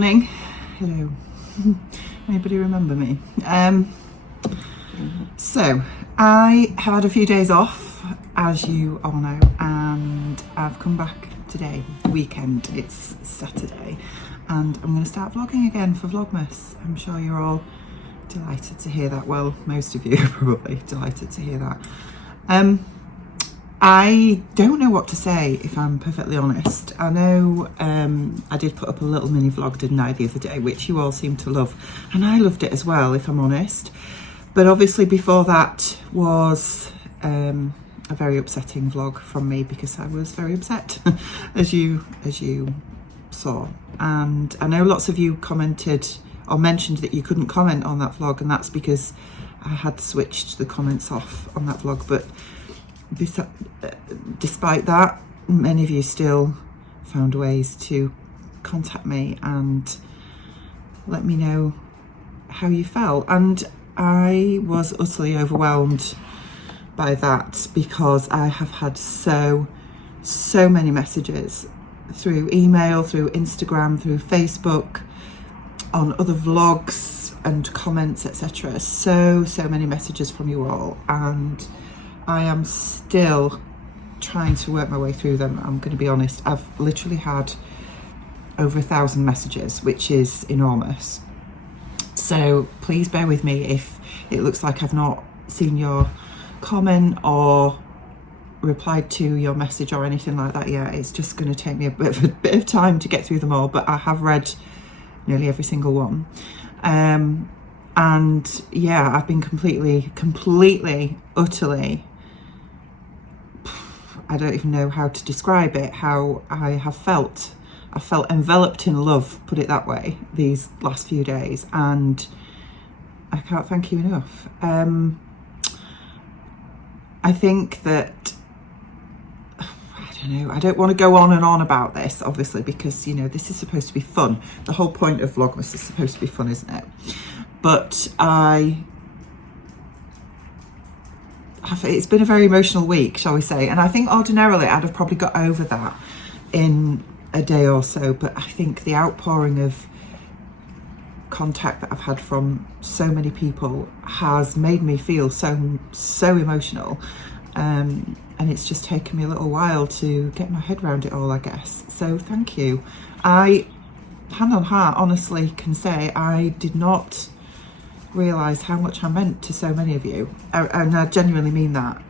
morning. Hello. Anybody remember me? So I have had a few days off, as you all know, and I've come back today, weekend. It's Saturday, and I'm going to start vlogging again for Vlogmas. I'm sure you're all delighted to hear that. Well, most of you are probably delighted to hear that. I don't know what to say, if I'm perfectly honest. I know I did put up a little mini vlog, didn't I, the other day, which you all seem to love, and I loved it as well, if I'm honest. But obviously before that was a very upsetting vlog from me, because I was very upset, as you saw. And I know lots of you commented or mentioned that you couldn't comment on that vlog, and that's because I had switched the comments off on that vlog. But despite that, many of you still found ways to contact me and let me know how you felt, and I was utterly overwhelmed by that, because I have had so many messages through email, through Instagram, through Facebook, on other vlogs and comments, etc. So many messages from you all, and I am still trying to work my way through them. I'm going to be honest, I've literally had over 1,000 messages, which is enormous. So please bear with me if it looks like I've not seen your comment or replied to your message or anything like that yet. It's just going to take me a bit of time to get through them all, but I have read nearly every single one. And yeah, I've been completely, utterly, I don't even know how to describe it, how I have felt. I felt enveloped in love, put it that way, these last few days, and I can't thank you enough. I think that, I don't know, I don't want to go on and on about this, obviously, because, you know, this is supposed to be fun. The whole point of Vlogmas is supposed to be fun, isn't it? But it's been a very emotional week, shall we say, and I think ordinarily I'd have probably got over that in a day or so, but I think the outpouring of contact that I've had from so many people has made me feel so emotional, and it's just taken me a little while to get my head around it all, I guess. So thank you. I, hand on heart, honestly can say I did not realise how much I meant to so many of you, and I genuinely mean that.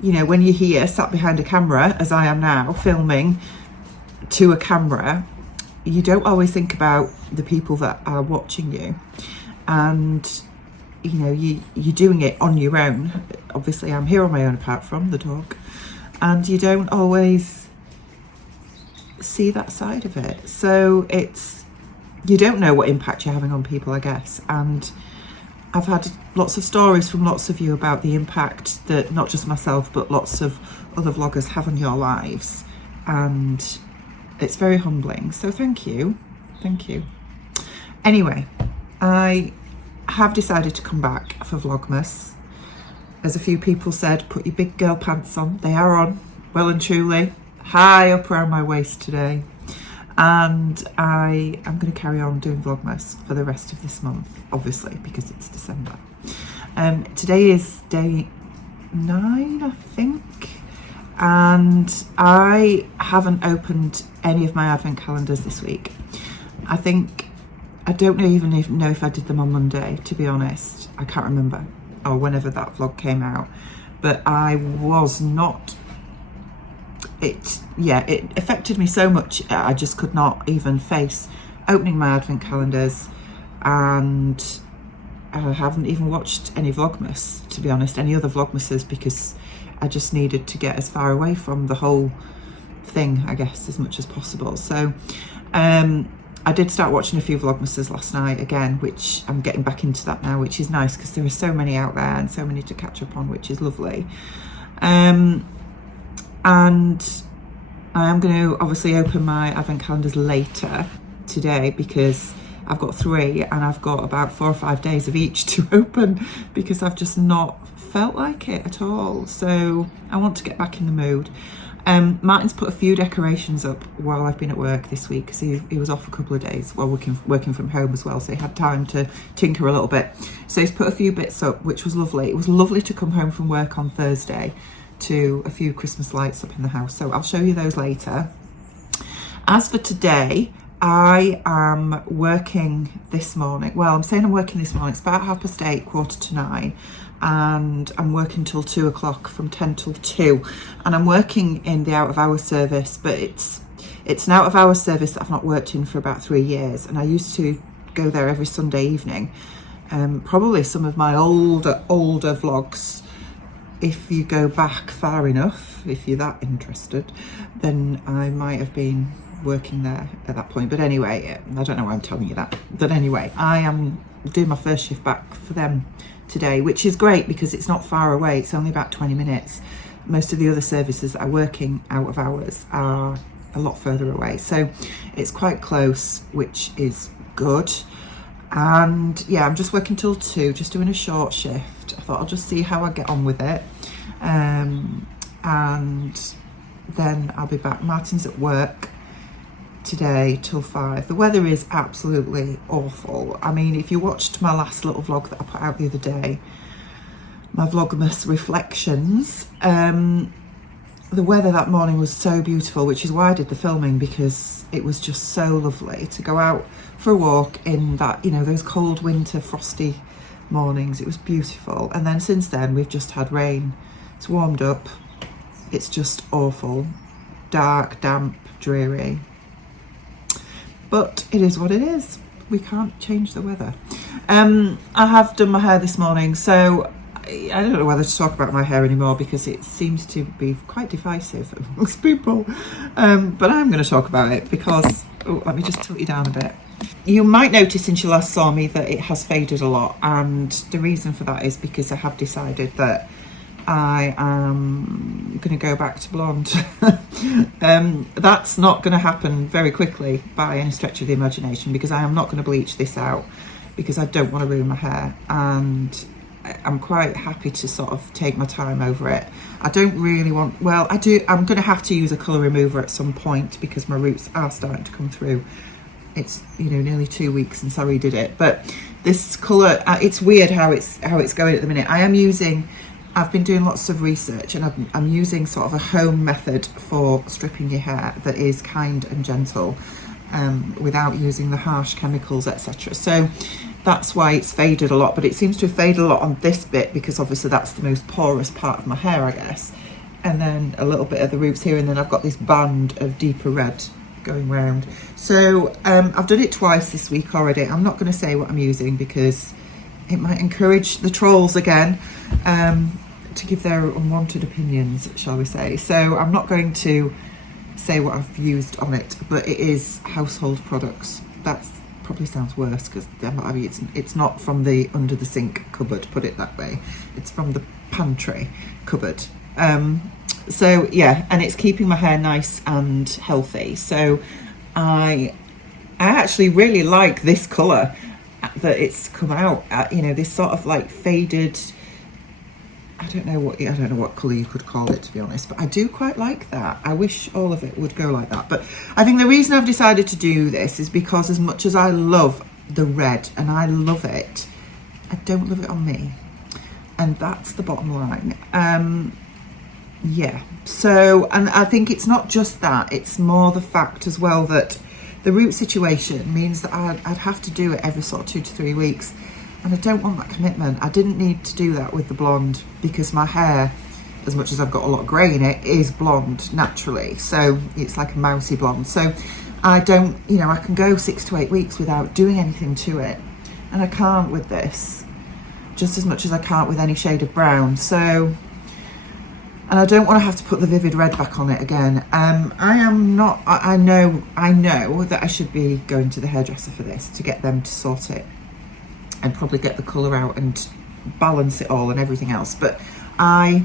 You know, when you're here sat behind a camera, as I am now, filming to a camera, you don't always think about the people that are watching you, and you know, you're doing it on your own. Obviously I'm here on my own, apart from the dog, and you don't always see that side of it, so you don't know what impact you're having on people, I guess. And I've had lots of stories from lots of you about the impact that not just myself but lots of other vloggers have on your lives, and it's very humbling. So thank you. Anyway, I have decided to come back for Vlogmas. As a few people said, put your big girl pants on. They are on, well and truly, high up around my waist today. And I am going to carry on doing Vlogmas for the rest of this month, obviously, because it's December. Today is day 9, I think, and I haven't opened any of my advent calendars this week. I don't even know if I did them on Monday, to be honest. I can't remember, or whenever that vlog came out, but I was not. It affected me so much, I just could not even face opening my advent calendars, and I haven't even watched any Vlogmas, to be honest, any other Vlogmases, because I just needed to get as far away from the whole thing, I guess, as much as possible. So I did start watching a few Vlogmases last night again, which I'm getting back into that now, which is nice, because there are so many out there and so many to catch up on, which is lovely. And I am going to obviously open my advent calendars later today, because I've got 3 and I've got about 4 or 5 days of each to open, because I've just not felt like it at all. So I want to get back in the mood. Martin's put a few decorations up while I've been at work this week because he was off a couple of days while working from home as well, so he had time to tinker a little bit. So he's put a few bits up, which was lovely. It was lovely to come home from work on Thursday to a few Christmas lights up in the house, so I'll show you those later. As for today, I am working this morning. Well, I'm saying I'm working this morning. It's about 8:30, 8:45, and I'm working till 2 o'clock, from 10 till 2. And I'm working in the out of hours service, but it's an out of hours service that I've not worked in for about 3 years. And I used to go there every Sunday evening. Probably some of my older vlogs, if you go back far enough, if you're that interested, then I might have been working there at that point. But anyway, I don't know why I'm telling you that. But anyway, I am doing my first shift back for them today, which is great because it's not far away. It's only about 20 minutes. Most of the other services that are working out of hours are a lot further away. So it's quite close, which is good. And yeah, I'm just working till 2, just doing a short shift. I thought I'll just see how I get on with it. And then I'll be back. Martin's at work today till 5. The weather is absolutely awful. I mean, if you watched my last little vlog that I put out the other day, my Vlogmas reflections, the weather that morning was so beautiful, which is why I did the filming, because it was just so lovely to go out for a walk in that, you know, those cold winter frosty mornings. It was beautiful. And then since then we've just had rain. It's warmed up. It's just awful, dark, damp, dreary. But it is what it is. We can't change the weather. I have done my hair this morning, so I don't know whether to talk about my hair anymore because it seems to be quite divisive amongst people. But I'm going to talk about it because, oh, let me just tilt you down a bit. You might notice since you last saw me that it has faded a lot, and the reason for that is because I have decided that I am going to go back to blonde. That's not going to happen very quickly by any stretch of the imagination, because I am not going to bleach this out because I don't want to ruin my hair, and I'm quite happy to sort of take my time over it. I don't really want, well, I do, I'm going to have to use a colour remover at some point because my roots are starting to come through. It's, you know, nearly 2 weeks since I redid it, but this colour, it's weird how it's going at the minute. I've been doing lots of research, and I'm using sort of a home method for stripping your hair that is kind and gentle, without using the harsh chemicals, etc. So that's why it's faded a lot, but it seems to have faded a lot on this bit because obviously that's the most porous part of my hair, I guess. And then a little bit of the roots here, and then I've got this band of deeper red going round. So I've done it twice this week already. I'm not going to say what I'm using because it might encourage the trolls again to give their unwanted opinions, shall we say. So I'm not going to say what I've used on it, but it is household products. That probably sounds worse because I mean, it's not from the under the sink cupboard, put it that way. It's from the pantry cupboard. So yeah, and it's keeping my hair nice and healthy. So I actually really like this colour that it's come out at, you know, this sort of like faded, I don't know what colour you could call it, to be honest, but I do quite like that. I wish all of it would go like that. But I think the reason I've decided to do this is because as much as I love the red, and I love it, I don't love it on me. And that's the bottom line. Yeah, so, and I think it's not just that, it's more the fact as well that the root situation means that I'd have to do it every sort of 2 to 3 weeks. And I don't want that commitment. I didn't need to do that with the blonde because my hair, as much as I've got a lot of grey in it, is blonde naturally. So it's like a mousy blonde. So I don't, you know, I can go 6 to 8 weeks without doing anything to it. And I can't with this, just as much as I can't with any shade of brown. So, and I don't want to have to put the vivid red back on it again. I know that I should be going to the hairdresser for this to get them to sort it and probably get the colour out and balance it all and everything else. But I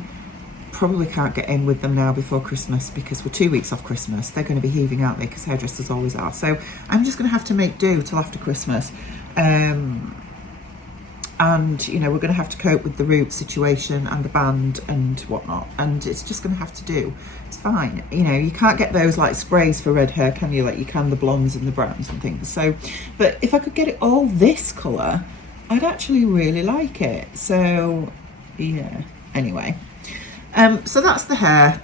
probably can't get in with them now before Christmas because we're 2 weeks off Christmas. They're going to be heaving, aren't they? Because hairdressers always are. So I'm just going to have to make do till after Christmas. and you know, we're going to have to cope with the root situation and the band and whatnot, and it's just going to have to do. It's fine. You know, you can't get those like sprays for red hair, can you, like you can the blondes and the browns and things. So, but if I could get it all this colour, I'd actually really like it. So yeah, anyway, so that's the hair.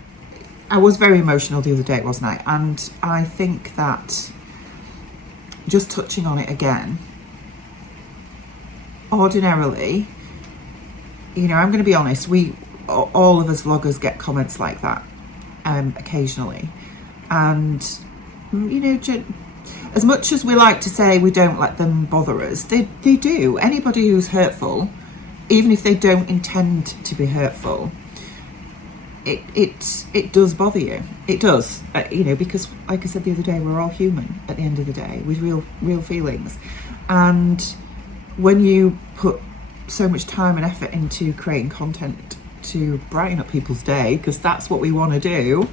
I was very emotional the other day, wasn't I? And I think that, just touching on it again, ordinarily, you know, I'm going to be honest, all of us vloggers get comments like that occasionally, and you know, as much as we like to say we don't let them bother us, they do. Anybody who's hurtful, even if they don't intend to be hurtful, it does bother you. It does, you know, because like I said the other day, we're all human at the end of the day with real feelings. And when you put so much time and effort into creating content to brighten up people's day, because that's what we want to do,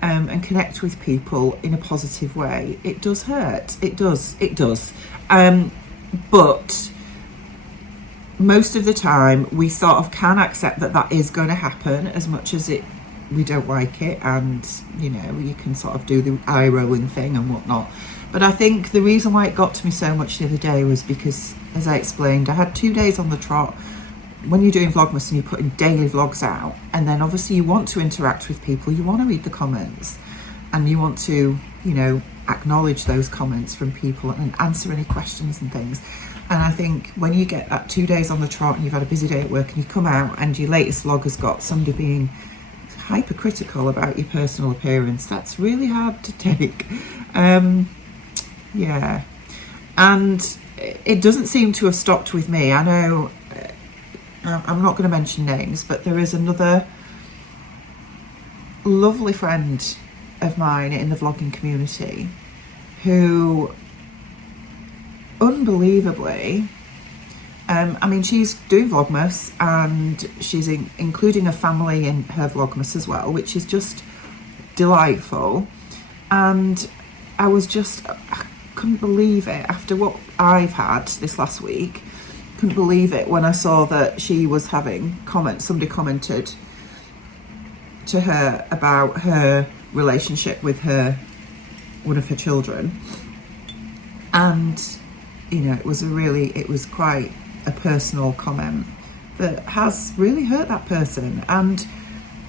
and connect with people in a positive way, it does hurt. It does. But most of the time we sort of can accept that is going to happen, as much as we don't like it, and you know, you can sort of do the eye rolling thing and whatnot. But I think the reason why it got to me so much the other day was because, as I explained, I had 2 days on the trot. When you're doing Vlogmas and you're putting daily vlogs out, and then obviously you want to interact with people, you want to read the comments, and you want to, you know, acknowledge those comments from people and answer any questions and things. And I think when you get that 2 days on the trot and you've had a busy day at work, and you come out and your latest vlog has got somebody being hypercritical about your personal appearance, that's really hard to take. Yeah, and it doesn't seem to have stopped with me. I know, I'm not going to mention names, but there is another lovely friend of mine in the vlogging community who, unbelievably, I mean, she's doing Vlogmas, and she's including a family in her Vlogmas as well, which is just delightful. And I couldn't believe it after what I've had this last week. Couldn't believe it when I saw that she was having comments. Somebody commented to her about her relationship with one of her children, and you know, it was quite a personal comment that has really hurt that person. And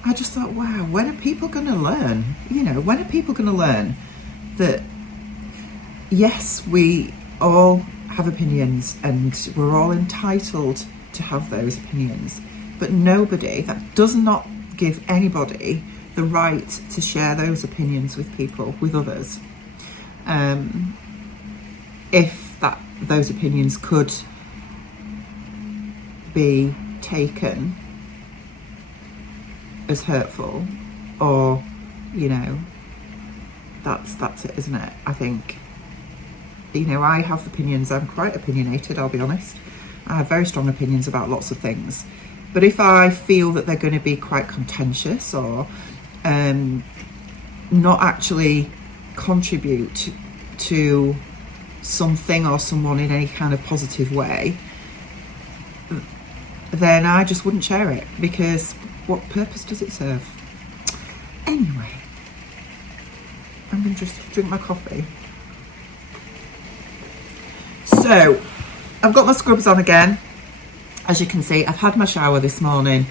I just thought, wow, when are people going to learn? You know, when are people going to learn that yes, we all have opinions and we're all entitled to have those opinions, but that does not give anybody the right to share those opinions with people, with others. If those opinions could be taken as hurtful, or you know, that's it, isn't it? I think, you know, I have opinions. I'm quite opinionated, I'll be honest. I have very strong opinions about lots of things, but if I feel that they're going to be quite contentious, or not actually contribute to something or someone in any kind of positive way, then I just wouldn't share it, because what purpose does it serve? Anyway, I'm going to just drink my coffee. So, I've got my scrubs on again. As you can see, I've had my shower this morning.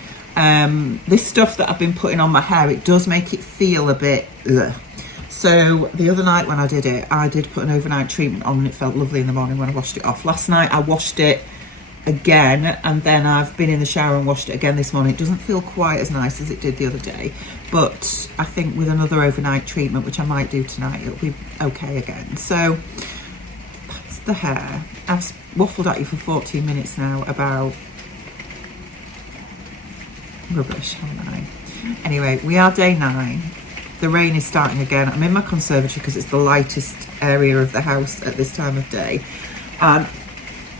This stuff that I've been putting on my hair, it does make it feel a bit ugh. So the other night when I did put an overnight treatment on, and it felt lovely in the morning when I washed it off. Last night I washed it again, and then I've been in the shower and washed it again this morning. It doesn't feel quite as nice as it did the other day, but I think with another overnight treatment, which I might do tonight, it'll be okay again. So that's the hair. I've waffled at you for 14 minutes now about rubbish, haven't I? Anyway, we are day 9. The rain is starting again. I'm in my conservatory because it's the lightest area of the house at this time of day.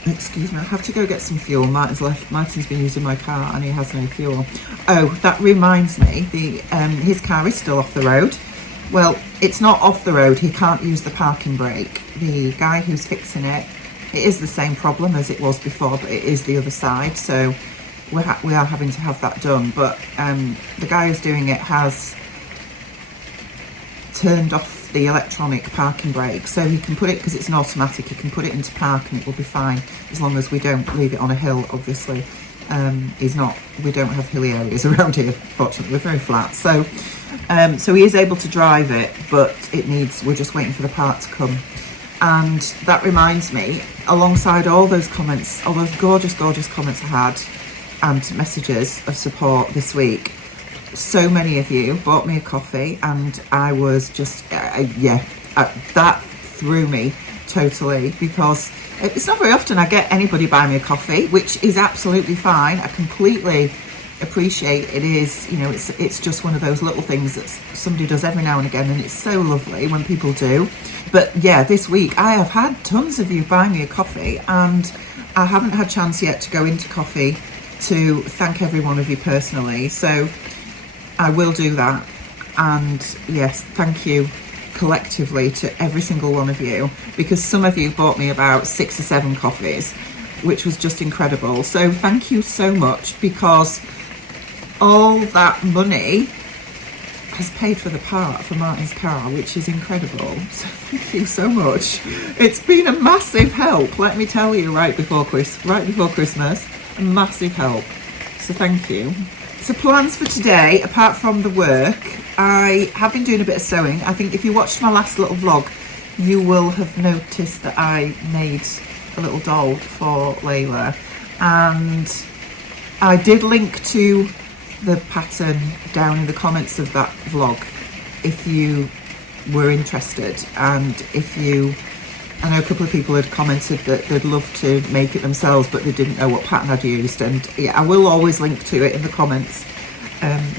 Excuse me, I have to go get some fuel. Martin's been using my car and he has no fuel. Oh, that reminds me, his car is still off the road. Well, it's not off the road. He can't use the parking brake. The guy who's fixing it It is the same problem as it was before, but it is the other side, so we are having to have that done. But the guy who's doing it has turned off the electronic parking brake, so he can put it, because it's an automatic, he can put it into park and it will be fine, as long as we don't leave it on a hill, obviously. We don't have hilly areas around here, fortunately, we're very flat. So so he is able to drive it, but we're just waiting for the part to come. And that reminds me, alongside all those comments, all those gorgeous comments I had and messages of support this week, so many of you bought me a coffee, and I was just that threw me totally, because it's not very often I get anybody buy me a coffee, which is absolutely fine. I completely appreciate it. Is, you know, it's just one of those little things that somebody does every now and again, and it's so lovely when people do. But yeah, this week I have had tons of you buy me a coffee, and I haven't had chance yet to go into coffee to thank every one of you personally, so I will do that. And yes, thank you collectively to every single one of you, because some of you bought me about 6 or 7 coffees, which was just incredible. So thank you so much, because all that money has paid for the part for Martin's car, which is incredible. So thank you so much. It's been a massive help, let me tell you, right before Christmas, a massive help. So thank you. So plans for today, apart from the work, I have been doing a bit of sewing. I think if you watched my last little vlog, you will have noticed that I made a little doll for Layla, and I did link to the pattern down in the comments of that vlog if you were interested. And I know a couple of people had commented that they'd love to make it themselves, but they didn't know what pattern I'd used. And yeah, I will always link to it in the comments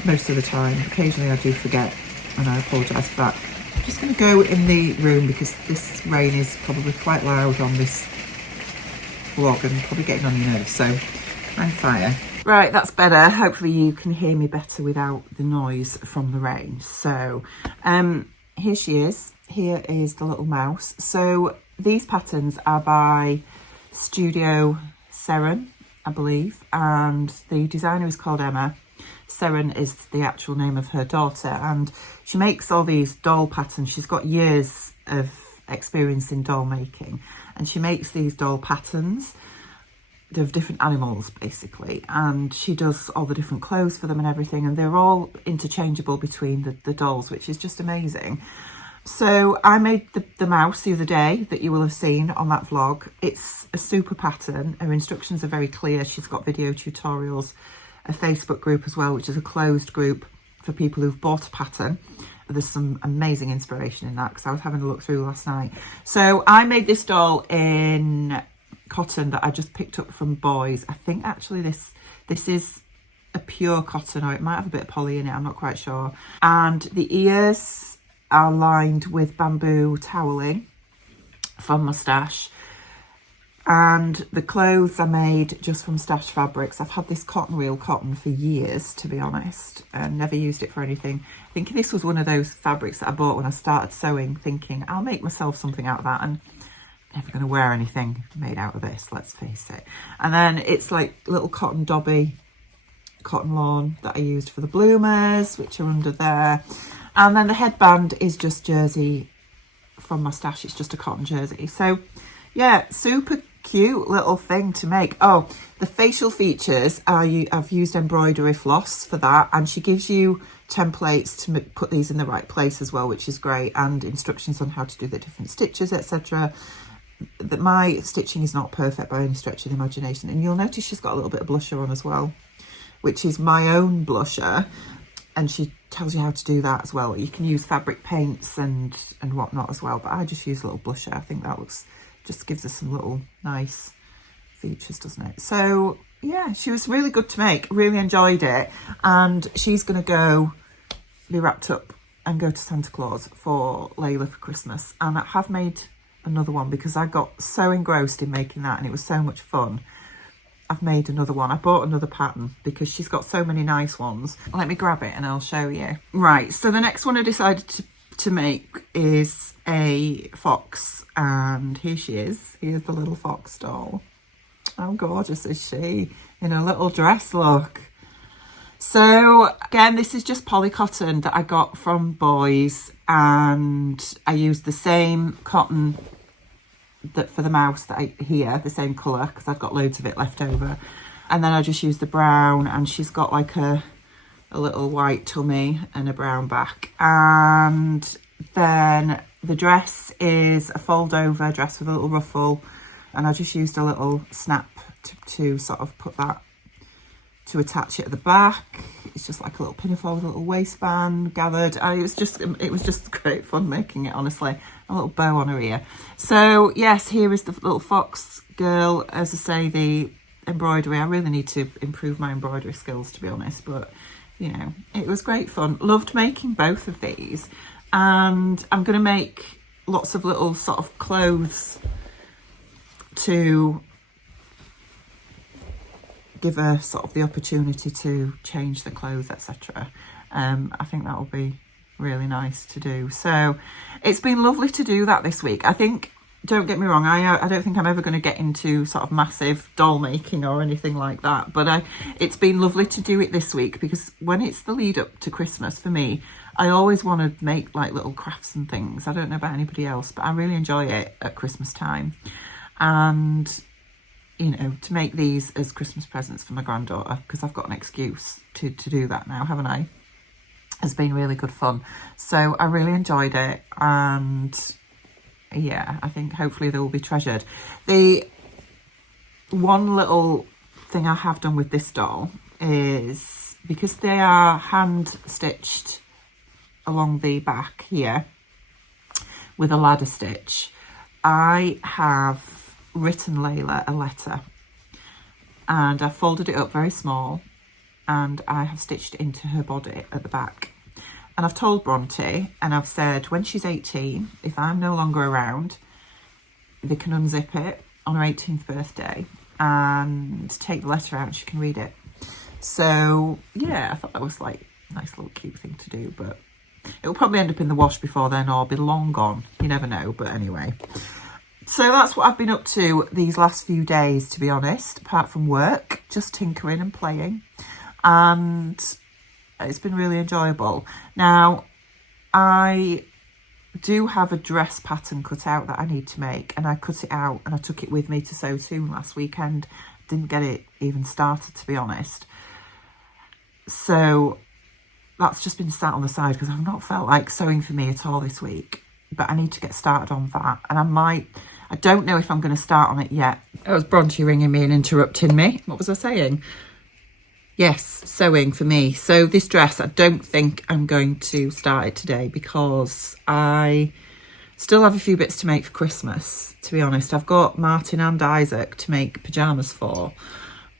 most of the time. Occasionally I do forget, and I apologise for that. I'm just going to go in the room, because this rain is probably quite loud on this vlog and probably getting on your nerves, so hang fire. Right, that's better. Hopefully you can hear me better without the noise from the rain. So here she is. Here is the little mouse. So these patterns are by Studio Seren, I believe, and the designer is called Emma. Seren is the actual name of her daughter, and she makes all these doll patterns. She's got years of experience in doll making, and she makes these doll patterns of different animals basically, and she does all the different clothes for them and everything, and they're all interchangeable between the dolls, which is just amazing. So I made the mouse the other day that you will have seen on that vlog. It's a super pattern. Her instructions are very clear. She's got video tutorials, a Facebook group as well, which is a closed group for people who've bought a pattern. There's some amazing inspiration in that, because I was having a look through last night. So I made this doll in cotton that I just picked up from Boys. I think actually this is a pure cotton, or it might have a bit of poly in it, I'm not quite sure. And the ears are lined with bamboo toweling from my stash, and the clothes I made just from Stash fabrics. I've had this real cotton for years, to be honest, and never used it for anything. I think this was one of those fabrics that I bought when I started sewing, thinking I'll make myself something out of that, and never going to wear anything made out of this, let's face it. And then it's like little cotton dobby, cotton lawn that I used for the bloomers, which are under there. And then the headband is just jersey from my stash. It's just a cotton jersey. So yeah, super cute little thing to make. Oh, the facial features, I've used embroidery floss for that, and she gives you templates to put these in the right place as well, which is great, and instructions on how to do the different stitches, etc. My stitching is not perfect by any stretch of the imagination, and you'll notice she's got a little bit of blusher on as well, which is my own blusher, and she tells you how to do that as well. You can use fabric paints and whatnot as well, but I just use a little blusher. I think that just gives us some little nice features, doesn't it? So yeah, she was really good to make, really enjoyed it, and she's gonna go be wrapped up and go to Santa Claus for Layla for Christmas. And I have made another one because I got so engrossed in making that, and it was so much fun. I've made another one. I bought another pattern because she's got so many nice ones. Let me grab it and I'll show you. Right, so the next one I decided to make is a fox, and here she is. Here's the little fox doll. How gorgeous is she in a little dress look? So again, this is just poly cotton that I got from Boys, and I used the same cotton that for the mouse that the same colour, because I've got loads of it left over. And then I just used the brown, and she's got like a little white tummy and a brown back. And then the dress is a fold over dress with a little ruffle, and I just used a little snap to sort of put that, to attach it at the back. It's just like a little pinafore with a little waistband gathered. It was just great fun making it, honestly. A little bow on her ear. So yes, here is the little fox girl. As I say, the embroidery, I really need to improve my embroidery skills, to be honest, but you know, it was great fun. Loved making both of these, and I'm going to make lots of little sort of clothes to give her sort of the opportunity to change the clothes, etc. I think that will be really nice to do. So it's been lovely to do that this week. I think, don't get me wrong, I don't think I'm ever going to get into sort of massive doll making or anything like that, but it's been lovely to do it this week, because when it's the lead up to Christmas, for me, I always want to make like little crafts and things. I don't know about anybody else, but I really enjoy it at Christmas time. And you know, to make these as Christmas presents for my granddaughter, because I've got an excuse to do that now, haven't I? Has been really good fun. So I really enjoyed it, and yeah, I think hopefully they will be treasured. The one little thing I have done with this doll is, because they are hand stitched along the back here with a ladder stitch, I have written Layla a letter, and I folded it up very small, and I have stitched it into her body at the back. And I've told Bronte, and I've said when she's 18, if I'm no longer around, they can unzip it on her 18th birthday and take the letter out and she can read it. So yeah, I thought that was like a nice little cute thing to do, but it'll probably end up in the wash before then, or be long gone. You never know, but anyway. So that's what I've been up to these last few days, to be honest, apart from work, just tinkering and playing. And it's been really enjoyable. Now, I do have a dress pattern cut out that I need to make, and I cut it out and I took it with me to Sew Soon last weekend. Didn't get it even started, to be honest. So that's just been sat on the side because I've not felt like sewing for me at all this week. But I need to get started on that, and I don't know if I'm going to start on it yet. It was Bronte ringing me and interrupting me. What was I saying? Yes, sewing for me. So this dress, I don't think I'm going to start it today, because I still have a few bits to make for Christmas, to be honest. I've got Martin and Isaac to make pyjamas for,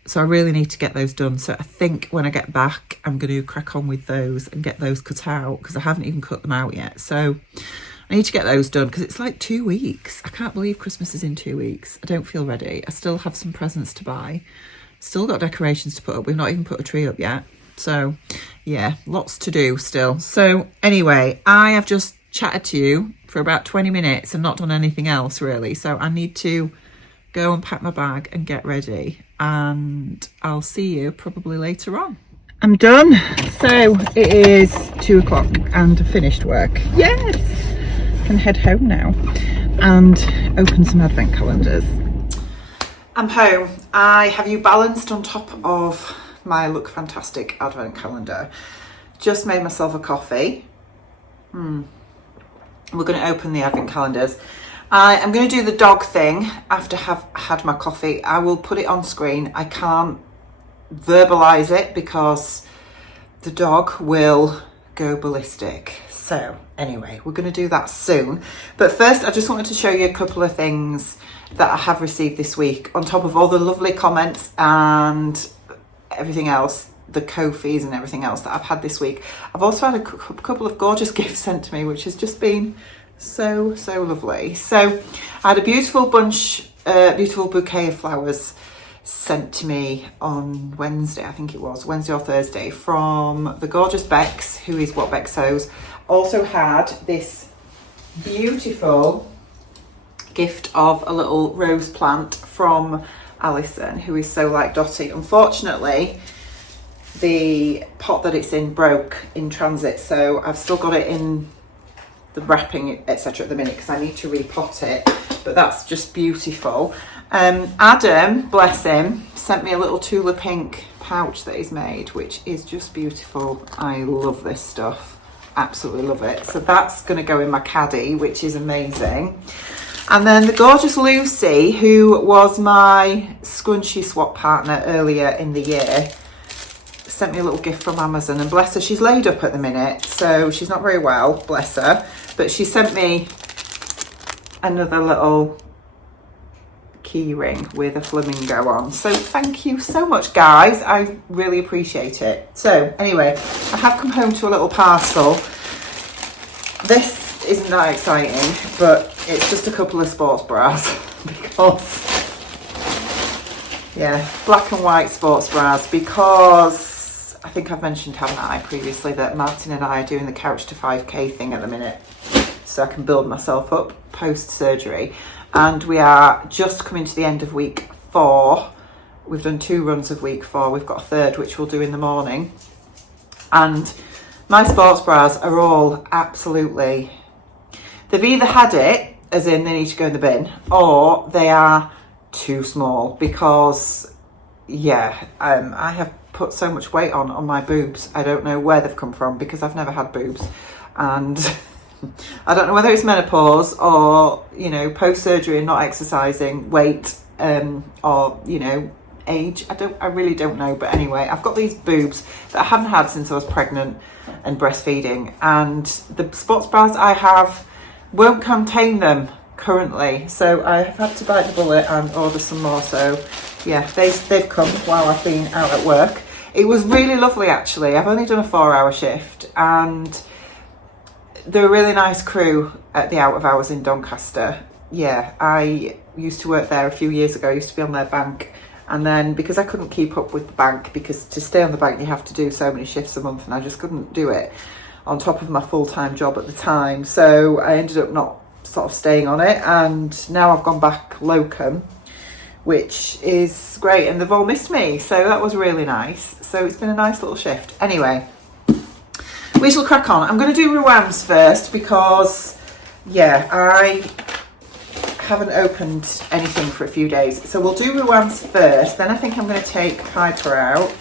so I really need to get those done. So I think when I get back, I'm going to crack on with those and get those cut out, because I haven't even cut them out yet. So I need to get those done, because it's like 2 weeks. I can't believe Christmas is in 2 weeks. I don't feel ready. I still have some presents to buy. Still got decorations to put up. We've not even put a tree up yet. So yeah, lots to do still. So anyway, I have just chatted to you for about 20 minutes and not done anything else really. So I need to go and pack my bag and get ready. And I'll see you probably later on. I'm done. So it is 2 o'clock and finished work. Yes! Can head home now and open some advent calendars. I'm home. I have you balanced on top of my Look Fantastic advent calendar. Just made myself a coffee. We're going to open the advent calendars. I am going to do the dog thing after I've had my coffee. I will put it on screen. I can't verbalise it because the dog will go ballistic. So anyway, we're going to do that soon. But first, I just wanted to show you a couple of things that I have received this week, on top of all the lovely comments and everything else, the Ko-fis and everything else that I've had this week. I've also had a couple of gorgeous gifts sent to me, which has just been so lovely. So I had a beautiful bouquet of flowers sent to me on Wednesday, I think it was Wednesday or Thursday, from the gorgeous Bex, who is What Bex Sews. also had this beautiful gift of a little rose plant from Alison, who is so like Dottie. Unfortunately, the pot that it's in broke in transit, so I've still got it in the wrapping, etc. at the minute because I need to repot it, but that's just beautiful. Adam, bless him, sent me a little Tula Pink pouch that he's made, which is just beautiful. I love this stuff, absolutely love it. So that's going to go in my caddy, which is amazing. And then the gorgeous Lucy, who was my scrunchie swap partner earlier in the year, sent me a little gift from Amazon, and bless her, she's laid up at the minute, so she's not very well, bless her, but she sent me another little key ring with a flamingo on. So thank you so much, guys, I really appreciate it. So anyway, I have come home to a little parcel. This isn't that exciting, but it's just a couple of sports bras because, yeah, black and white sports bras, because I think I've mentioned, haven't I, previously, that Martin and I are doing the couch to 5k thing at the minute, so I can build myself up post-surgery. And we are just coming to the end of week 4. We've done 2 runs of week 4. We've got a third, which we'll do in the morning. And my sports bras are all absolutely, they've either had it, as in they need to go in the bin, or they are too small because, yeah, I have put so much weight on my boobs. I don't know where they've come from because I've never had boobs, and I don't know whether it's menopause or, you know, post-surgery and not exercising, weight, or, you know, age. I really don't know. But anyway, I've got these boobs that I haven't had since I was pregnant and breastfeeding, and the sports bras I have won't contain them currently, so I have had to bite the bullet and order some more. So yeah, they've come while I've been out at work. It was really lovely, actually. I've only done a 4-hour shift, and they're a really nice crew at the out of hours in Doncaster. Yeah, I used to work there a few years ago. I used to be on their bank, and then because I couldn't keep up with the bank, because to stay on the bank you have to do so many shifts a month, and I just couldn't do it on top of my full-time job at the time, so I ended up not sort of staying on it, and now I've gone back locum, which is great, and they've all missed me, so that was really nice. So it's been a nice little shift. Anyway, we shall crack on. I'm going to do Ruans first because, yeah, I haven't opened anything for a few days, so we'll do Ruans first. Then I think I'm going to take Piper out.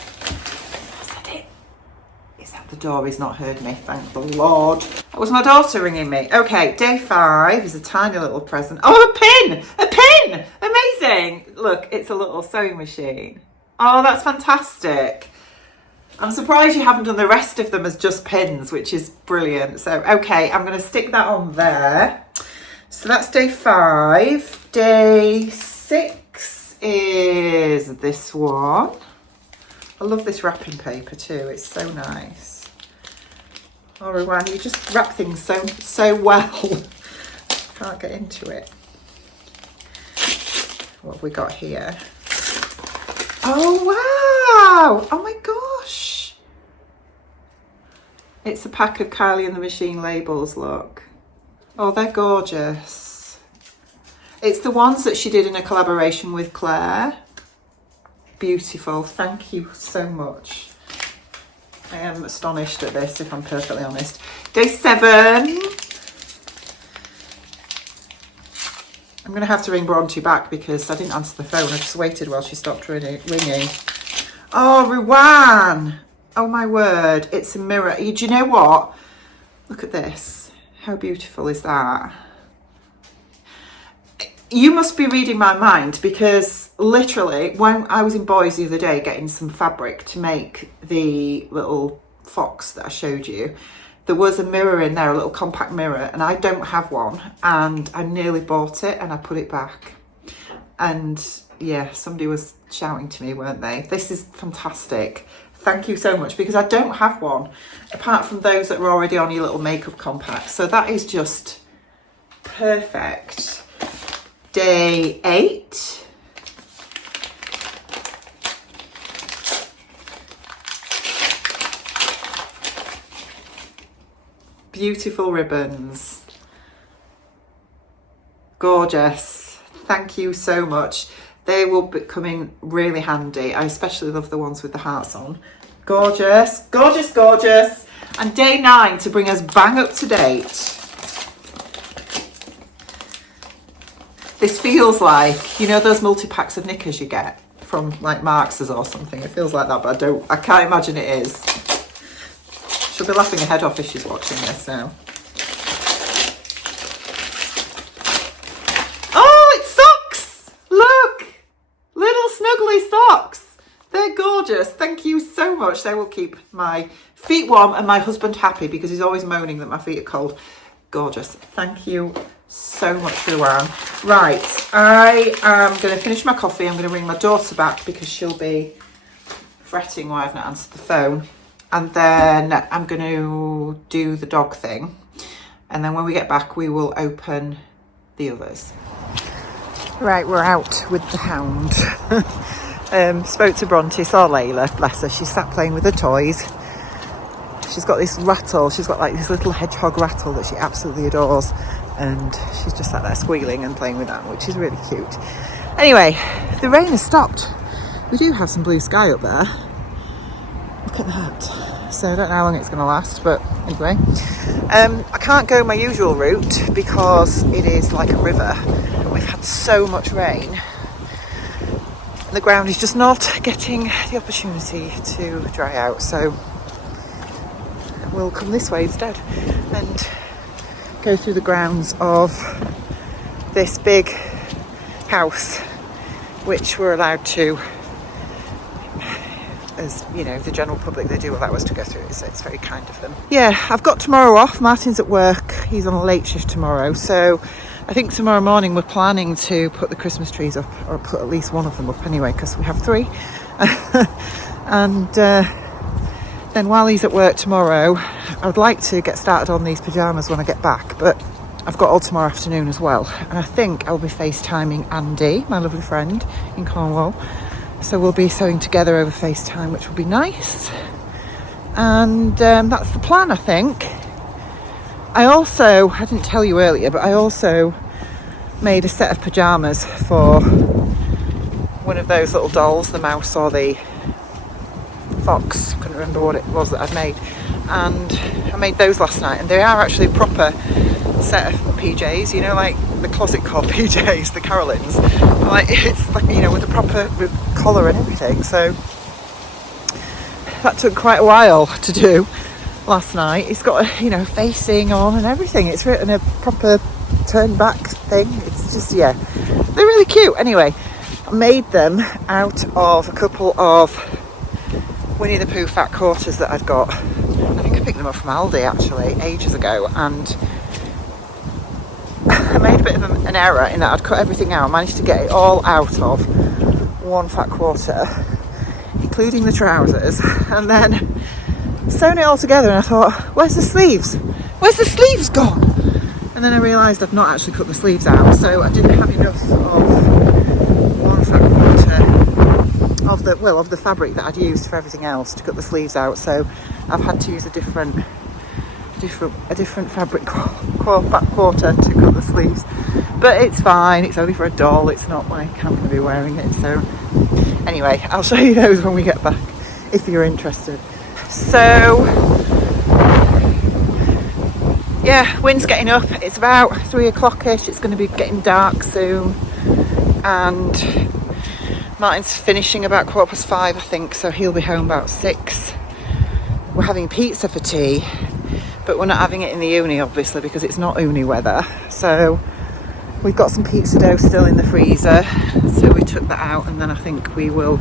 The door has not heard me, thank the Lord. That was my daughter ringing me. Okay, day 5 is a tiny little present. Oh, a pin! A pin! Amazing! Look, it's a little sewing machine. Oh, that's fantastic. I'm surprised you haven't done the rest of them as just pins, which is brilliant. So, okay, I'm going to stick that on there. So that's day 5. Day 6 is this one. I love this wrapping paper too, it's so nice. Oh, Rowan, you just wrap things so well. Can't get into it. What have we got here? Oh, wow! Oh my gosh! It's a pack of Kylie and the Machine labels, look. Oh, they're gorgeous. It's the ones that she did in a collaboration with Claire. Beautiful, thank you so much. I am astonished at this, if I'm perfectly honest. Day 7. I'm going to have to ring Bronte back because I didn't answer the phone. I just waited while she stopped ringing. Oh, Ruwan! Oh my word, it's a mirror. Do you know what? Look at this. How beautiful is that? You must be reading my mind because literally when I was in Boys the other day getting some fabric to make the little fox that I showed you, there was a mirror in there, a little compact mirror, and I don't have one, and I nearly bought it and I put it back. And yeah, somebody was shouting to me, weren't they? This is fantastic. Thank you so much, because I don't have one apart from those that were already on your little makeup compact. So that is just perfect. Day 8. beautiful ribbons. Gorgeous. Thank you so much. They will be coming really handy. I especially love the ones with the hearts on. Gorgeous, gorgeous, gorgeous. And day 9 to bring us bang up to date. This feels like, you know, those multi-packs of knickers you get from like Marx's or something. It feels like that, but I can't imagine it is. She'll be laughing her head off if she's watching this now. Oh, it's socks! Look! Little snuggly socks. They're gorgeous. Thank you so much. They will keep my feet warm and my husband happy because he's always moaning that my feet are cold. Gorgeous. Thank you so much, Ruan. Right, I am going to finish my coffee. I'm going to bring my daughter back because she'll be fretting why I've not answered the phone. And then I'm going to do the dog thing. And then when we get back, we will open the others. Right, we're out with the hound. Spoke to Bronte, saw Layla, bless her. She sat playing with her toys. She's got this rattle. She's got like this little hedgehog rattle that she absolutely adores. And she's just sat there squealing and playing with that, which is really cute. Anyway, the rain has stopped. We do have some blue sky up there. Look at that. So I don't know how long it's going to last, but anyway. I can't go my usual route because it is like a river. We've had so much rain. The ground is just not getting the opportunity to dry out. So we'll come this way instead and go through the grounds of this big house, which we're allowed to, as you know, the general public, they do allow us to go through it, so it's very kind of them. Yeah, I've got tomorrow off. Martin's at work. He's on a late shift tomorrow, so I think tomorrow morning we're planning to put the Christmas trees up, or put at least one of them up anyway, because we have 3. And then while he's at work tomorrow, I would like to get started on these pyjamas when I get back, but I've got all tomorrow afternoon as well. And I think I'll be FaceTiming Andy, my lovely friend in Cornwall. So we'll be sewing together over FaceTime, which will be nice. And that's the plan, I think. I didn't tell you earlier, but I also made a set of pyjamas for one of those little dolls, the mouse or the fox. Couldn't remember what it was that I'd made. And I made those last night, and they are actually a proper set of PJs, you know, like the closet core PJs, the Carolines. Like, it's like, you know, with a proper collar and everything. So that took quite a while to do last night. It's got a, you know, facing on and everything. It's written a proper turn back thing. It's just, yeah, they're really cute. Anyway, I made them out of a couple of Winnie the Pooh fat quarters that I'd got. I think I picked them up from Aldi actually ages ago, and I made a bit of an error in that I'd cut everything out. I managed to get it all out of one fat quarter, including the trousers, and then sewn it all together, and I thought, where's the sleeves? Where's the sleeves gone? And then I realised I've not actually cut the sleeves out, so I didn't have enough of one fat quarter of the fabric that I'd used for everything else to cut the sleeves out, so I've had to use a different fabric fat quarter to cut the sleeves. But it's fine, it's only for a doll, it's not like I'm going to be wearing it. So anyway, I'll show you those when we get back if you're interested. So yeah, wind's getting up. It's about 3 o'clock-ish. It's going to be getting dark soon, and Martin's finishing about 5:15, I think, so he'll be home about 6. We're having pizza for tea, but we're not having it in the uni, obviously, because it's not uni weather. So we've got some pizza dough still in the freezer, so we took that out, and then I think we'll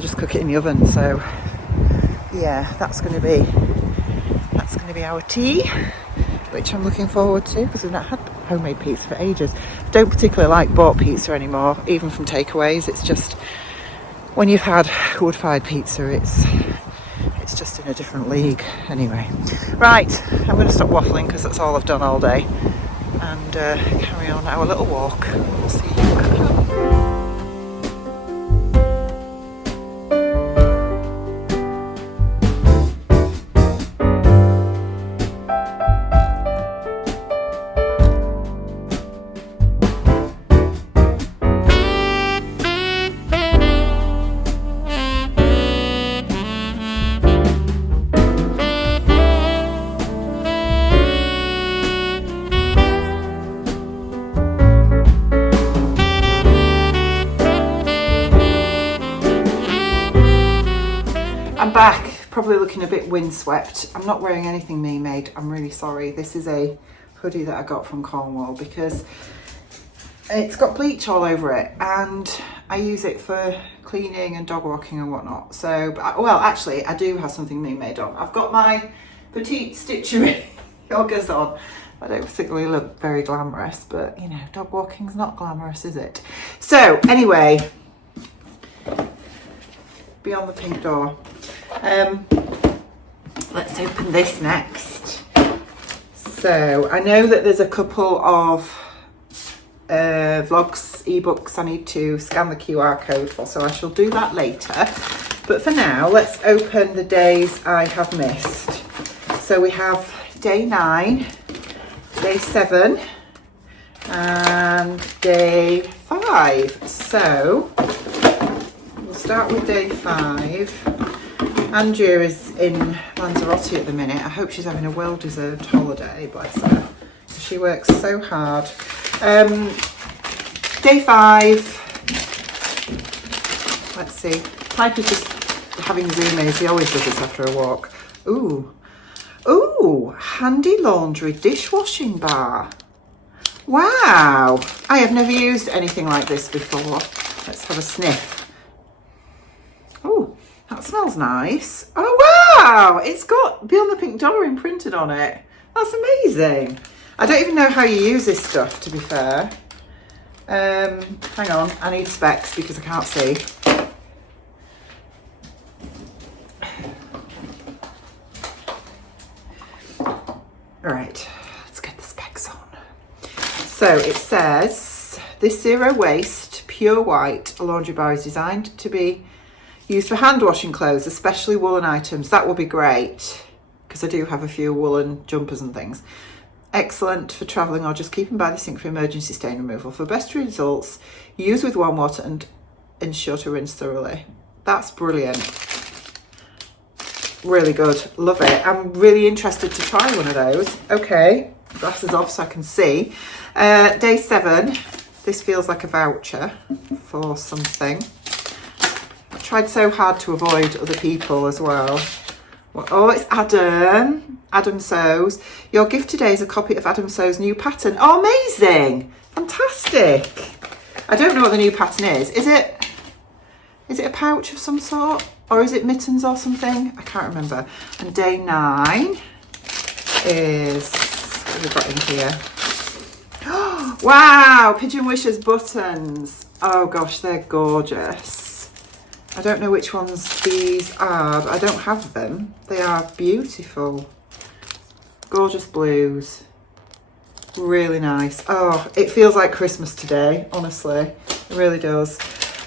just cook it in the oven. So yeah, that's going to be our tea, which I'm looking forward to, because we've not had homemade pizza for ages. Don't particularly like bought pizza anymore, even from takeaways. It's just, when you've had wood-fired pizza, it's just in a different league. Anyway, right, I'm going to stop waffling because that's all I've done all day, and carry on our little walk. We'll see you at home. back, probably looking a bit windswept. I'm not wearing anything me made. I'm really sorry. This is a hoodie that I got from Cornwall because it's got bleach all over it and I use it for cleaning and dog walking and whatnot. So, well, actually, I do have something me made on. I've got my petite stitchery joggers on. I don't particularly look very glamorous, but you know, dog walking's not glamorous, is it? So, anyway, beyond the pink door. Let's open this next. So, I know that there's a couple of vlogs, ebooks I need to scan the QR code for, so I shall do that later. But for now, let's open the days I have missed. So we have day 9, day 7 and day 5. So we'll start with day 5. Andrea is in Lanzarote at the minute. I hope she's having a well-deserved holiday, bless her. She works so hard. Day 5. Let's see. Piper's just having zoomies. He always does this after a walk. Ooh, handy laundry dishwashing bar. Wow, I have never used anything like this before. Let's have a sniff. Oh, that smells nice. Oh wow, it's got Beyond the Pink Door imprinted on it. That's amazing. I don't even know how you use this stuff, to be fair. Hang on, I need specs because I can't see. All right, let's get the specs on. So it says, this zero waste, pure white laundry bar is designed to be used for hand washing clothes, especially woolen items. That will be great because I do have a few woolen jumpers and things. Excellent for travelling or just keeping by the sink for emergency stain removal. For best results, use with warm water and ensure to rinse thoroughly. That's brilliant. Really good. Love it. I'm really interested to try one of those. Okay, glasses off so I can see. Day 7. This feels like a voucher for something. I tried so hard to avoid other people as well. Oh, it's Adam. Adam Sews. Your gift today is a copy of Adam Sews' new pattern. Oh, amazing. Fantastic. I don't know what the new pattern is. Is it a pouch of some sort? Or is it mittens or something? I can't remember. And day 9 is, what have we got in here? Wow, Pigeon Wishes buttons. Oh gosh, they're gorgeous. I don't know which ones these are, but I don't have them. They are beautiful. Gorgeous blues. Really nice. Oh, it feels like Christmas today, honestly. It really does.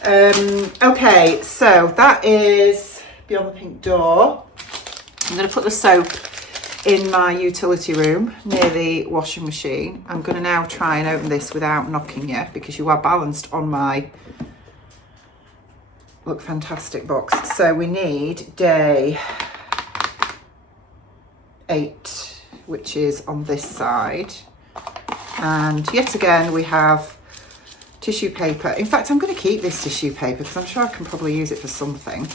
Okay, so that is Beyond the Pink Door. I'm going to put the soap in my utility room near the washing machine. I'm going to now try and open this without knocking you because you are balanced on my Look Fantastic box. So we need day 8, which is on this side. And yet again, we have tissue paper. In fact, I'm going to keep this tissue paper because I'm sure I can probably use it for something.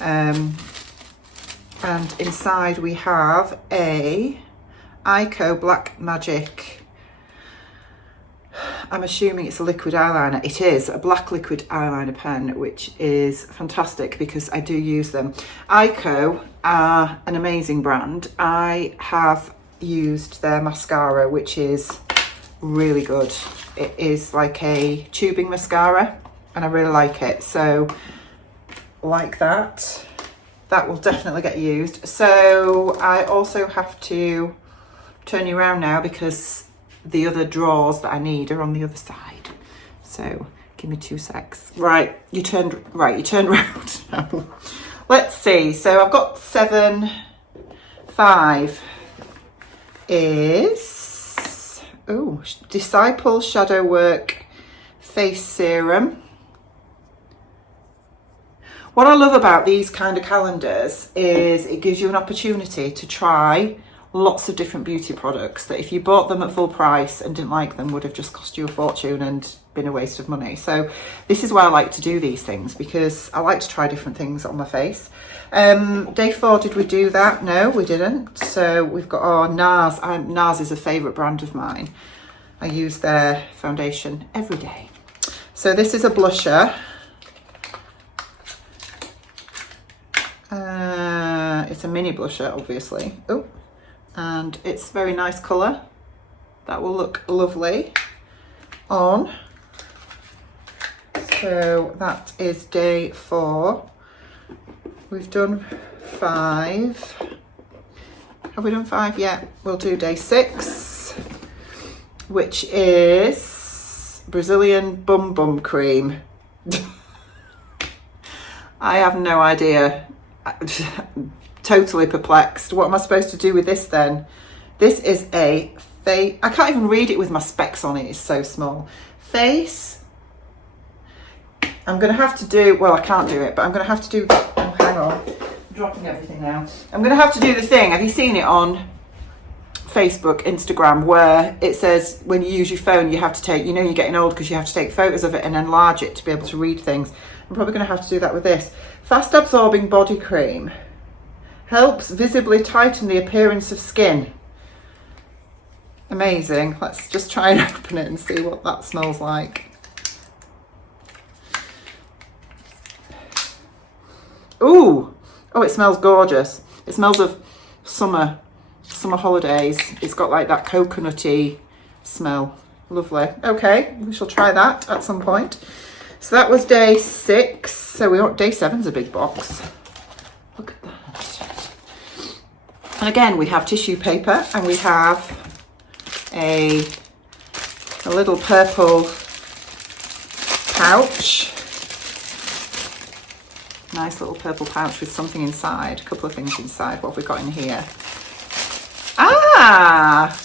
And inside we have a Ico Black Magic. I'm assuming it's a liquid eyeliner. It is a black liquid eyeliner pen, which is fantastic because I do use them. Ico are an amazing brand. I have used their mascara, which is really good. It is like a tubing mascara and I really like it. So like that will definitely get used. So I also have to turn you around now because the other drawers that I need are on the other side. So give me 2 secs. Right, you turned around now. Let's see. So I've got 7. 5 is Disciple Shadow Work Face Serum. What I love about these kind of calendars is it gives you an opportunity to try lots of different beauty products that if you bought them at full price and didn't like them would have just cost you a fortune and been a waste of money. So this is why I like to do these things, because I like to try different things on my face. Day 4, did we do that? No, we didn't. So we've got our NARS. NARS is a favourite brand of mine. I use their foundation every day. So this is a blusher. It's a mini blusher, obviously. Oh, and it's very nice colour. That will look lovely on. So that is day 4. We've done 5. Have we done 5 yet? We'll do day 6, which is Brazilian Bum Bum Cream. I have no idea. Totally perplexed. What am I supposed to do with this then? This is a face. I can't even read it with my specs on it. It's so small. Face. I'm going to have to do, well, I can't do it, but I'm going to have to do, oh, hang on. I'm dropping everything now. I'm going to have to do the thing. Have you seen it on Facebook, Instagram, where it says when you use your phone, you have to take, you know, you're getting old because you have to take photos of it and enlarge it to be able to read things. I'm probably going to have to do that with this. Fast absorbing body cream. Helps visibly tighten the appearance of skin. Amazing. Let's just try and open it and see what that smells like. Ooh. Oh, it smells gorgeous. It smells of summer holidays. It's got like that coconutty smell. Lovely. Okay, we shall try that at some point. So that was day 6. So we want day 7's a big box. Look at that. And again, we have tissue paper and we have a little purple pouch. Nice little purple pouch with something inside, a couple of things inside. What have we got in here? Ah!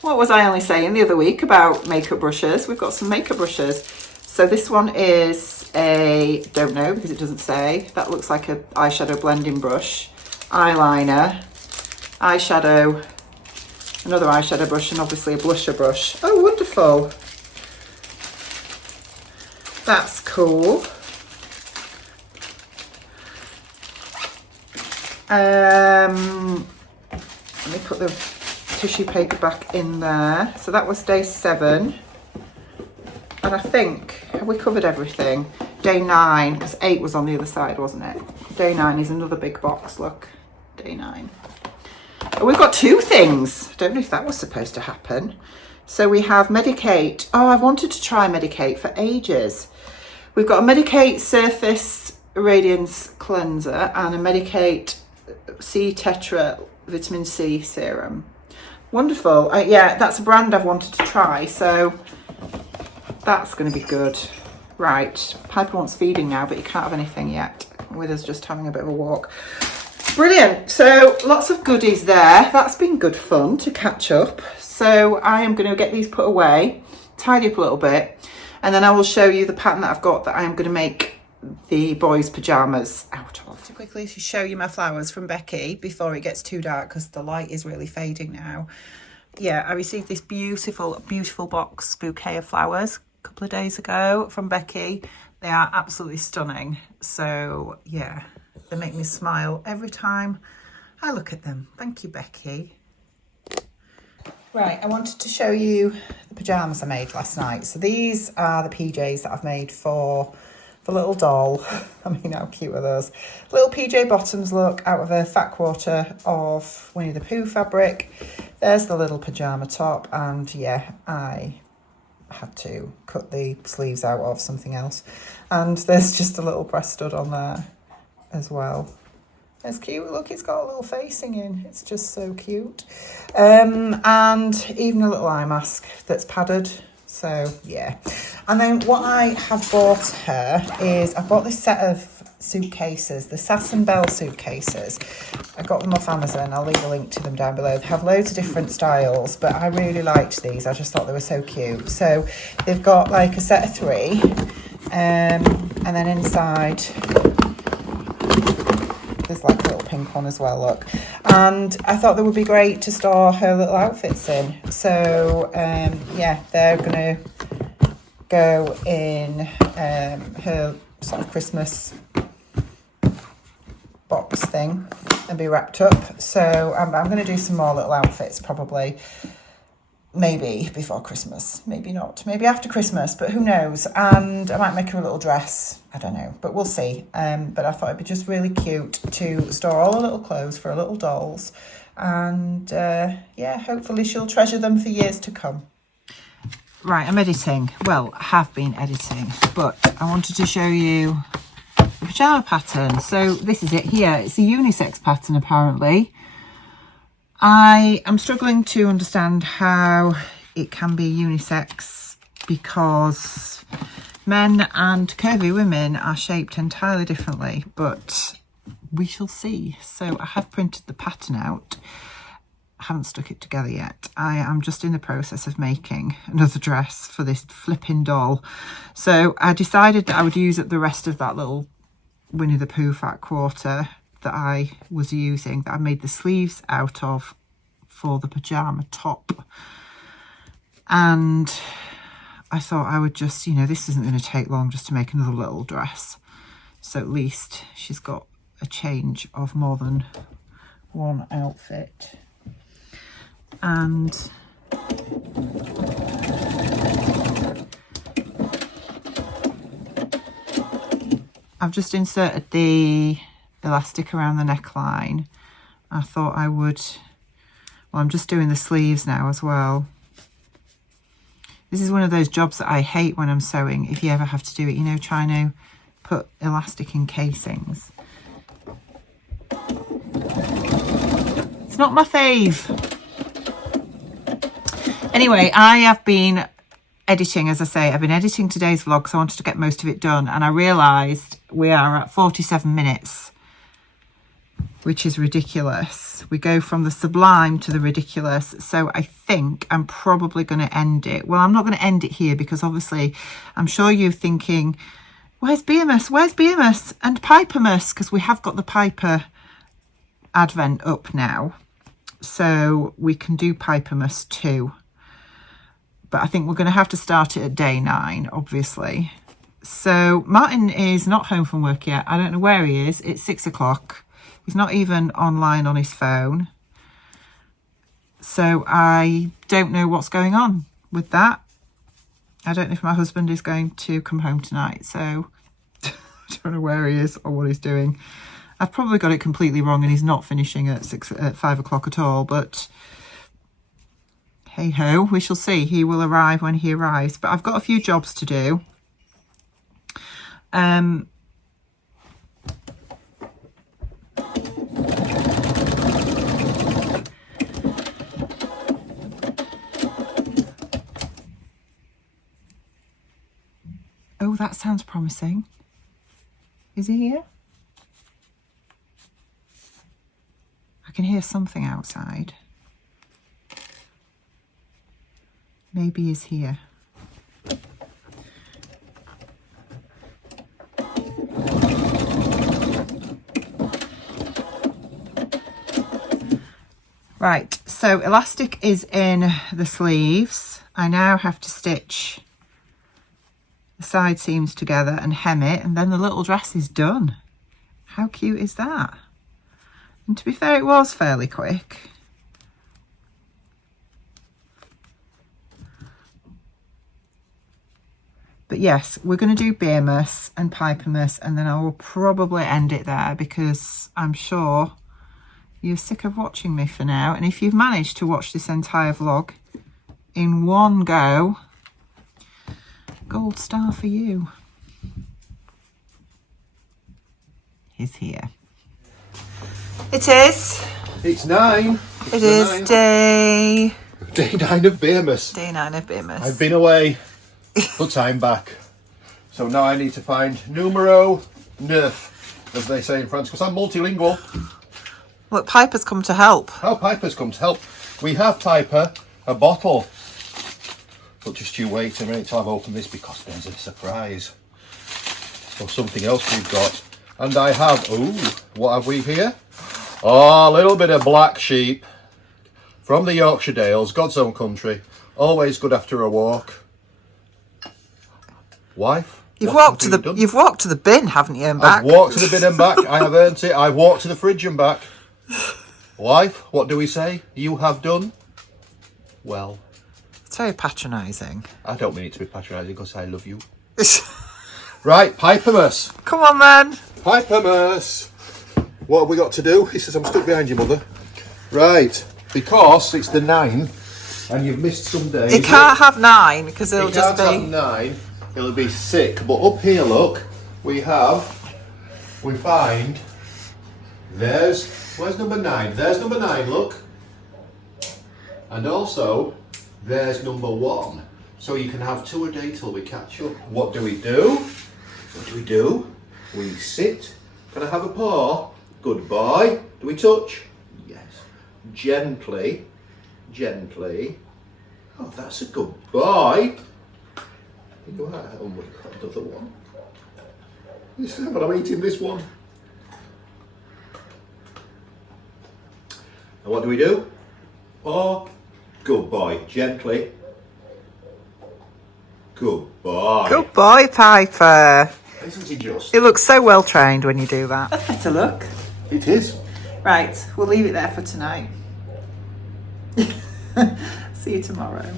What was I only saying the other week about makeup brushes? We've got some makeup brushes. So this one is a, don't know because it doesn't say. That looks like an eyeshadow blending brush. Eyeliner, eyeshadow, another eyeshadow brush, and obviously a blusher brush. Oh, wonderful. That's cool. Let me put the tissue paper back in there. So that was day 7. And I think, have we covered everything? Day 9, because 8 was on the other side, wasn't it? Day 9 is another big box, look. Day 9. Oh, we've got 2 things. Don't know if that was supposed to happen. So we have Medicate. Oh, I've wanted to try Medicate for ages. We've got a Medicate Surface Radiance Cleanser and a Medicate C Tetra Vitamin C Serum. Wonderful. Yeah, that's a brand I've wanted to try, so that's going to be good. Right, Piper wants feeding now, but you can't have anything yet. With us just having a bit of a walk. Brilliant. So lots of goodies there. That's been good fun to catch up. So I am going to get these put away, tidy up a little bit, and then I will show you the pattern that I've got that I am going to make the boys' pyjamas out of. To quickly show you my flowers from Becky before it gets too dark because the light is really fading now. Yeah, I received this beautiful box bouquet of flowers a couple of days ago from Becky. They are absolutely stunning. So yeah, they make me smile every time I look at them. Thank you, Becky. Right, I wanted to show you the pyjamas I made last night. So these are the PJs that I've made for the little doll. I mean, how cute are those? Little PJ bottoms, look, out of a fat quarter of Winnie the Pooh fabric. There's the little pyjama top, and yeah, I had to cut the sleeves out of something else. And there's just a little breast stud on there as well. It's cute. Look, it's got a little facing in. It's just so cute. And even a little eye mask that's padded. So yeah. And then what I have bought her is I bought this set of suitcases, the Sass & Belle suitcases. I got them off Amazon. I'll leave a link to them down below. They have loads of different styles, but I really liked these. I just thought they were so cute. So they've got like a set of 3, and then inside There's like a little pink one as well, look. And I thought they would be great to store her little outfits in. So, yeah, they're going to go in her sort of Christmas box thing and be wrapped up. So I'm going to do some more little outfits probably. Maybe before Christmas, maybe not, maybe after Christmas, but who knows. And I might make her a little dress, I don't know, but we'll see. But I thought it'd be just really cute to store all the little clothes for her little dolls. And yeah, hopefully she'll treasure them for years to come. Right, I'm editing. Well, I have been editing, but I wanted to show you the pyjama pattern. So this is it here. It's a unisex pattern apparently. I am struggling to understand how it can be unisex because men and curvy women are shaped entirely differently, but we shall see. So I have printed the pattern out. I haven't stuck it together yet. I am just in the process of making another dress for this flipping doll. So I decided that I would use up the rest of that little Winnie the Pooh fat quarter that I was using, that I made the sleeves out of for the pyjama top. And I thought I would just, you know, this isn't going to take long just to make another little dress. So at least she's got a change of more than one outfit. And I've just inserted the elastic around the neckline. I thought I would, well, I'm just doing the sleeves now as well. This is one of those jobs that I hate when I'm sewing, if you ever have to do it, you know, trying to put elastic in casings. It's not my fave. Anyway, I have been editing, as I say, I've been editing today's vlog because I wanted to get most of it done, and I realised we are at 47 minutes, which is ridiculous. We go from the sublime to the ridiculous. So I think I'm probably going to end it. Well, I'm not going to end it here because obviously I'm sure you're thinking, where's Beamus? Where's Beamus? And Pipermus? Because we have got the Piper advent up now. So we can do Pipermus too. But I think we're going to have to start it at day 9, obviously. So Martin is not home from work yet. I don't know where he is. It's 6 o'clock. He's not even online on his phone. So I don't know what's going on with that. I don't know if my husband is going to come home tonight. So I don't know where he is or what he's doing. I've probably got it completely wrong and he's not finishing at 5 o'clock at all. But hey ho, we shall see. He will arrive when he arrives. But I've got a few jobs to do. Oh, that sounds promising. Is he here? I can hear something outside. Maybe he's here. Right, so elastic is in the sleeves. I now have to stitch the side seams together and hem it, and then the little dress is done. How cute is that? And to be fair, it was fairly quick. But yes, we're going to do Beamus and Pipermus, and then I will probably end it there because I'm sure you're sick of watching me for now. And if you've managed to watch this entire vlog in one go, gold star for you. He's here. It is. It's 9. It is 9. Day 9 of Beamus. Day 9 of Beamus. I've been away, but I'm back. So now I need to find numero 9, as they say in France, because I'm multilingual. Look, Piper's come to help. Oh, Piper's come to help. We have, Piper, a bottle. But just you wait a minute till I've opened this because there's a surprise. Or something else we've got. And I have, ooh, what have we here? Oh, a little bit of black sheep from the Yorkshire Dales, God's own country. Always good after a walk. Wife? You've walked to the bin, haven't you, and back? I've walked to the bin and back. I have earned it. I've walked to the fridge and back. Wife, what do we say? You have done well. It's very patronising. I don't mean it to be patronising because I love you. Right, Pipermas. Come on, then. Pipermas. What have we got to do? He says, I'm stuck behind you, mother. Right, because it's the 9th and you've missed some days. You can't have 9 because it'll just be... You can't have 9, it'll be sick. But up here, look, we find, where's number 9? There's number 9, look. And also, there's number 1. So you can have 2 a day till we catch up. What do we do? What do we do? We sit. Can I have a paw? Goodbye. Do we touch? Yes. Gently. Gently. Oh, that's a goodbye. You know what? Oh, we've got another one. But I'm eating this one. And what do we do? Paw. Goodbye. Gently. Goodbye. Good boy, Piper. Isn't he just? You look so well trained when you do that. That's better look. It is. Right, we'll leave it there for tonight. See you tomorrow.